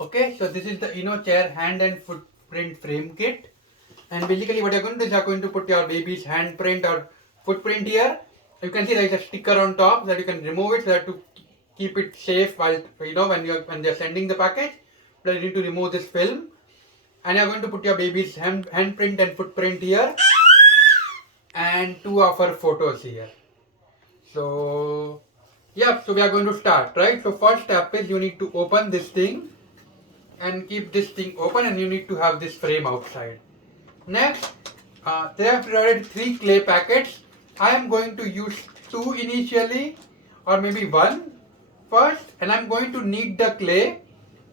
Okay, so this is the chair hand and footprint frame kit. And basically what you're going to do is you're going to put your baby's handprint or footprint here. You can see there is a sticker on top that you can remove it so that to keep it safe while when they're sending the package. But you need to remove this film. And you're going to put your baby's handprint and footprint here. And two of her photos here. So yeah, so we are going to start, right? So first step is you need to open this thing and keep this thing open, and you need to have this frame outside. Next, they have provided 3 clay packets. I am going to use 2 initially, or maybe 1 first, and I'm going to knead the clay,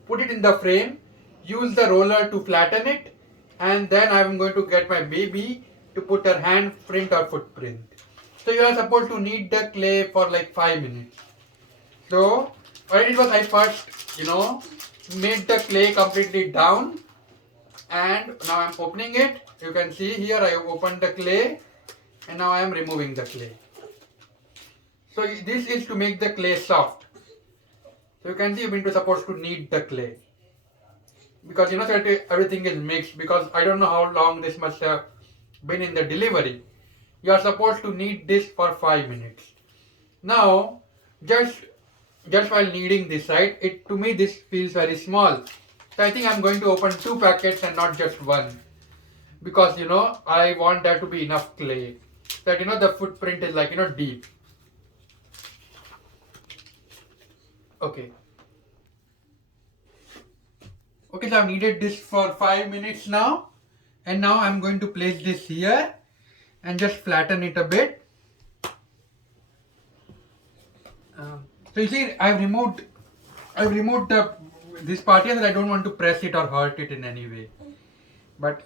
put it in the frame, use the roller to flatten it, and then I'm going to get my baby to put her handprint or footprint. So you are supposed to knead the clay for like 5 minutes. So what I did was I first, made the clay completely down, and now I'm opening it. You can see here I opened the clay, and now I am removing the clay. So this is to make the clay soft. So you can see you've been supposed to knead the clay, because that everything is mixed, because I don't know how long this must have been in the delivery. You are supposed to knead this for 5 minutes. Now just while kneading this, right, it to me this feels very small. So I think I'm going to open 2 packets and not just 1, because I want there to be enough clay that the footprint is like deep. Okay, so I've kneaded this for 5 minutes now, and now I'm going to place this here and just flatten it a bit. So you see, I've removed this part here, that I don't want to press it or hurt it in any way. But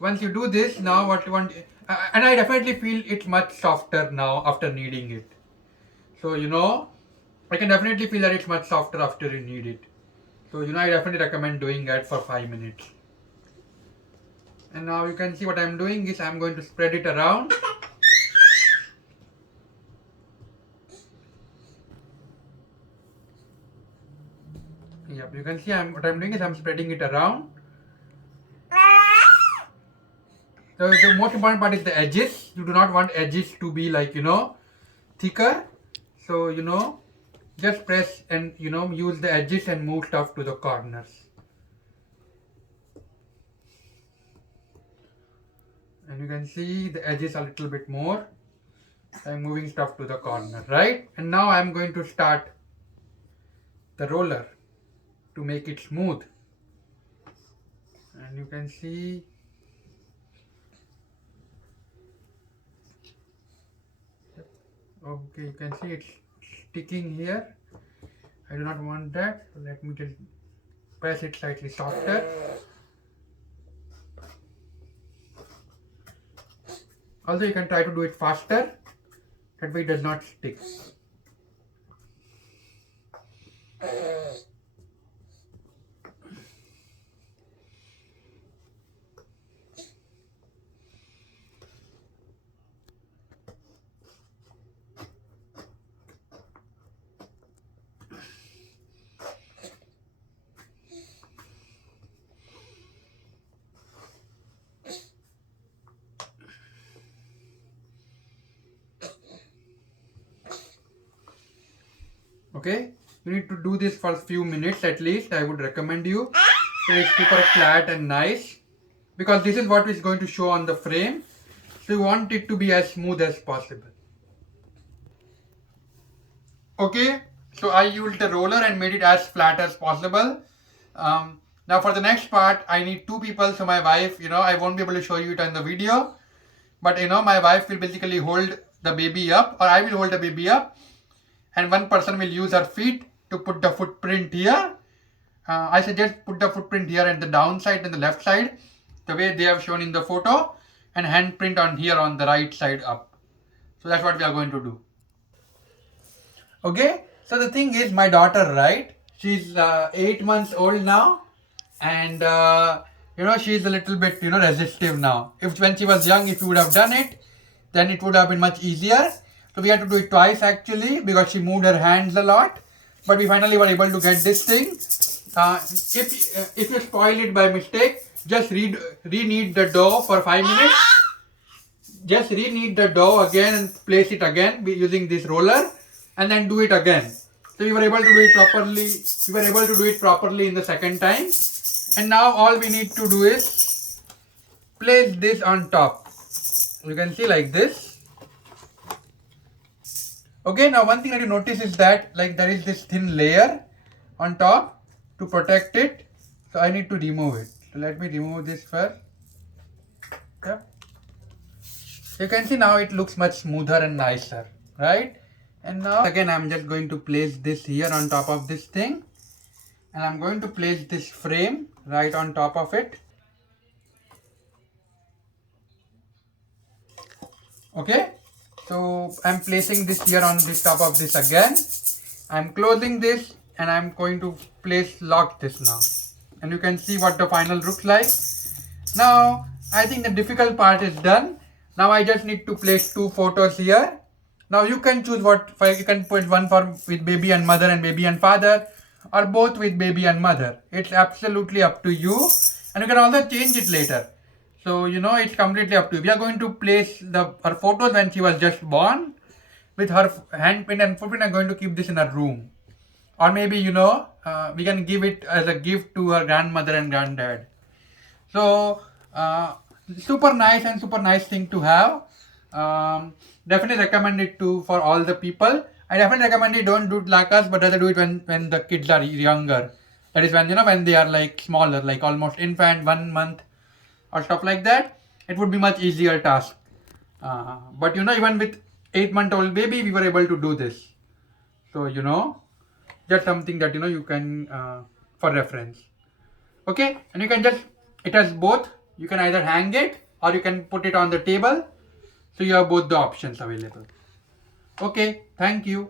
once you do this, now what you want, and I definitely feel it's much softer now after kneading it. So I can definitely feel that it's much softer after you knead it. So I definitely recommend doing that for 5 minutes. And now you can see what I'm doing is I'm going to spread it around. Yep, you can see what I'm doing is I'm spreading it around. So the most important part is the edges. You do not want edges to be like thicker. So just press and use the edges and move stuff to the corners. And you can see the edges a little bit more. I'm moving stuff to the corner, right? And now I'm going to start the roller to make it smooth. And you can see okay, you can see it's sticking here. I do not want that, so let me just press it slightly softer. Also, you can try to do it faster, that way it does not stick. Okay, you need to do this for a few minutes at least. I would recommend you. So it's super flat and nice, because this is what is going to show on the frame. So you want it to be as smooth as possible. Okay, so I used the roller and made it as flat as possible. Now for the next part, I need 2 people. So my wife, I won't be able to show you it on the video, but my wife will basically hold the baby up, or I will hold the baby up, and one person will use her feet to put the footprint here. I suggest put the footprint here at the down side and the left side, the way they have shown in the photo, and handprint on here on the right side up. So that's what we are going to do. Okay, so the thing is, my daughter, right, she's 8 months old now, and she's a little bit resistive now. If when she was young, if you would have done it, then it would have been much easier. So we had to do it twice actually, because she moved her hands a lot. But we finally were able to get this thing. If you spoil it by mistake, just re-knead the dough for 5 minutes. Just re-knead the dough again and place it again using this roller, and then do it again. So we were able to do it properly. We were able to do it properly in the second time. And now all we need to do is place this on top. You can see like this. Okay, now one thing that you notice is that like there is this thin layer on top to protect it. So I need to remove it. So let me remove this first. Yeah. You can see now it looks much smoother and nicer, right? And now again I'm just going to place this here on top of this thing, and I'm going to place this frame right on top of it. Okay, so I'm placing this here on the top of this again. I'm closing this and I'm going to lock this now, and you can see what the final looks like. Now I think the difficult part is done. Now I just need to place 2 photos here. Now you can choose you can put one with baby and mother and baby and father, or both with baby and mother. It's absolutely up to you, and you can also change it later. So it's completely up to you. We are going to place her photos when she was just born with her handprint and footprint. I'm going to keep this in her room, or maybe we can give it as a gift to her grandmother and granddad. So super nice and super nice thing to have. Definitely recommend it for all the people. I definitely recommend it. Don't do it like us, but rather do it when the kids are younger. That is when they are like smaller, like almost infant, 1 month or stuff like that. It would be much easier task. But even with 8-month-old baby, we were able to do this. So just something that you can for reference. Okay, and you can it has both. You can either hang it or you can put it on the table. So you have both the options available. Okay, thank you.